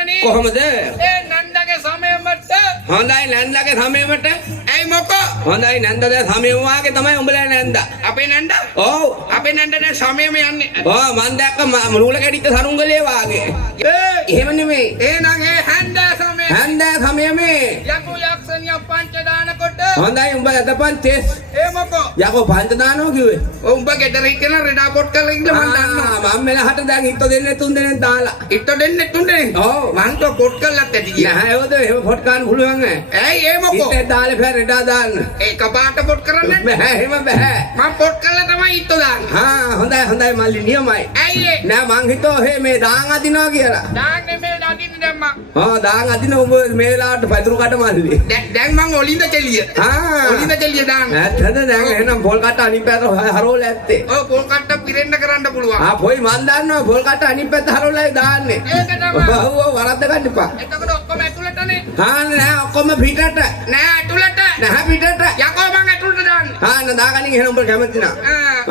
ගුරුතුමාණනි කොහමද? ඒ නන්දගේ සමයමට හොඳයි නන්දගේ සමයමට. ඇයි මොකෝ හොඳයි නන්ද දැන් සමයම වාගේ තමයි උඹලා නන්ද. අපේ නන්ද ඔව්. අපේ නන්ද දැන් සමයම යන්නේ ඔව් මන් දැක්ක නූල කැඩිච්ච සරුංගලේ වාගේ. එහෙම නෙමෙයි. එහෙනම් ඒ හැන්දෑ සමය හන්දෑ සමයමේ. යකෝ යක්ෂණිය පංච දානකොට හොඳයි උඹ අදපන් තෙස්. ඒ මොකෝ යකෝ පන්ත දානවා කිව්වේ. උඹ ගෙදර ඉන්න රෙඩා පොට් කරලා ඉන්න මන් දන්නවා මම මෙලහට දැන් හිට දෙන්නේ තුන් දෙනෙක් දාලා. ඉත්ත දෙන්නේ තුන්නේ ඔව්. මං તો පොට් කරලත් ඇති කියලා නෑ ඒවද එහෙම පොට් ගන්න පුළුවන් ඈ. ඇයි ඒ මොකෝ ඉතින් දාලේ බෑ රෙඩා දාන්න. ඒ කපාට පොට් කරන්නේ බෑ එහෙම බෑ. මං පොට් කරලා තමයි ඉත්ත දාන්නේ හොඳයි හොඳයි මල්ලි නියමයි. ඇයි ඒ නෑ මං හිතුවා හේ මේ දාන් අදිනවා කියලා. දාන්නේ මේ නදින්න දැම්මා දාන් අදින ඔබ මේ වෙලාවට පැතුරු කට මල්ලි. දැන් මං ඔලින්ද කෙලිය ඔලින්ද කෙලිය දාන්න ඇත්තද දැන් එහෙනම් පොල් කට අනිත් පැත්ත හරවල ඇත්තේ. ඔව් පොල් කට්ට පිරෙන්න කරන්න පුළුවන් පොයි මන් දන්නවා පොල් කට අනිත් පැත්ත හරවලයි දාන්නේ. ඒක තමයි ඔව් වරද්ද ගන්න එපා. එතකොට ඔක්කොම ඇතුළටනේ නෑ ඔක්කොම පිටට. නෑ ඇතුළට නෑ පිටට. යකෝ මං ඇතුළට දාන්නේ දාගනින් එහෙනම් උඹ කැමති නා.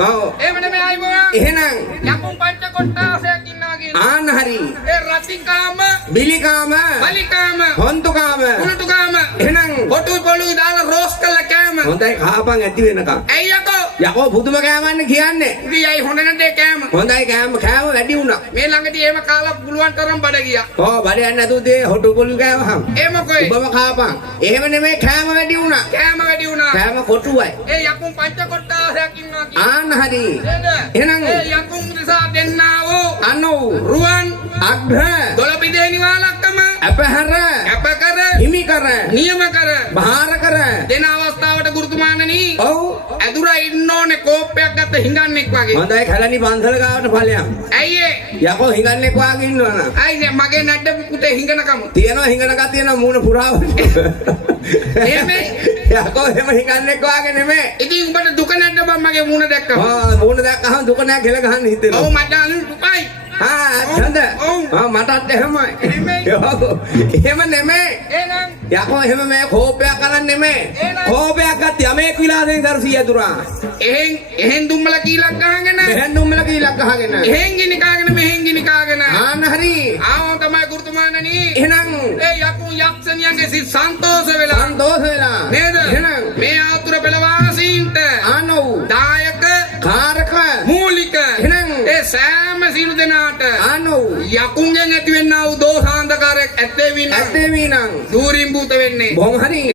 ඔව්. එහෙම නෙමෙයි අයිබෝ එහෙනම් යකුන් පංච කොට්ටාසයක් ඉන්නවා කියන හරි. ඒ රතිකාම බිලිකාම බලිකාම හොන්තුකාම කුළුටුකාම එහෙනම් පොටු පොළු දාලා රෝස් කරලා කෑම හොඳයි කාපන් ඇති වෙනකම්. ඇයි යකෝ යකෝ පුදුම කෑමන්නේ කියන්නේ. උඩියයි හොඳ නැදේ කෑම හොඳයි කෑම වැඩි වුණා. මේ ළඟදී එහෙම කාලා පුළුවන් තරම් බඩ ගියා බඩ යන්නේ නැතුව දේ හොටු පොළු කෑවහම. ඒ මොකයි ඔබම කාපන්. එහෙම නෙමෙයි කෑම වැඩි වුණා. කෑම වැඩි වුණා කෑම කොටුවයි. ඒ යකුන් පංච කොට්ටාසයක් ඉන්නවා කියන හරි. එහෙනම් ඒ යකුන් නිසා දෙන්නා වූ අනෝ රුවන් අග්‍ර දොළපිදේ නිවාලක්කම අපහර අපකර හිමි කර නියම කර බහාර කර දෙන අවස්ථාවට ගුරුතුමාණනි ඔව් ඇදුරා ඉන්න ඕනේ කෝප්පයක් ගත්ත හිඟන්නෙක් වගේ හොඳයි කලණි පන්සල ගාවට ඵලයන්. ඇයි ඒ යකෝ හිඟන්නෙක් වාගේ ඉන්නවනම්. අයිනේ මගේ නැඩ පුතේ හිඟනකම තියනවා හිඟන ගතිය නම් මූණ පුරාවට. එහෙමයි යකෝ එහෙම හිඟන්නෙක් වාගේ නෙමෙයි. ඉතින් උඹට දුක නැද්ද බං මගේ මූණ දැක්කම මූණ දැක්කහම දුක නෑ කියලා ගහන්න හිතෙනවා. ඔව් මට අනුන් දුකයි ඡන්ද මටත් එහෙමයි. එහෙම නෙමෙයි. එහෙනම් යකෝ එහෙම මේ කෝපයක් කරන්නේ නෙමෙයි. කෝපයක් ගත්ත යමෙක් විලාසෙන් දර්ශී යදුරා. එහෙන් දුම්මල කීලක් ගහගෙන මෙහෙන් දුම්මල කීලක් ගහගෙන. එහෙන් ගිනි කාගෙන මෙහෙන් ගිනි කාගෙන හරි. ආවෝ තමයි ගුරුතුමාණනි එහෙනම් ඒ යකුන් යක්ෂණියන්ගේ සිත් සන්තෝෂ වෙලා සන්තෝෂ වෙලා නේද එහෙනම් මේ ආතුර පෙළවාසීන්ට ආනෝ දායක කාරක මූලික එහෙනම් ඒ සෑම සියලු දෙනාට ආනෝ යකුන්ගෙන් ඇති වෙන්නා වූ දෝෂාන්ධකාරයක් ඇත්තේ විනා ඇත්තේ වීනම් දූරින් භූත වෙන්නේ බොහොම හරි.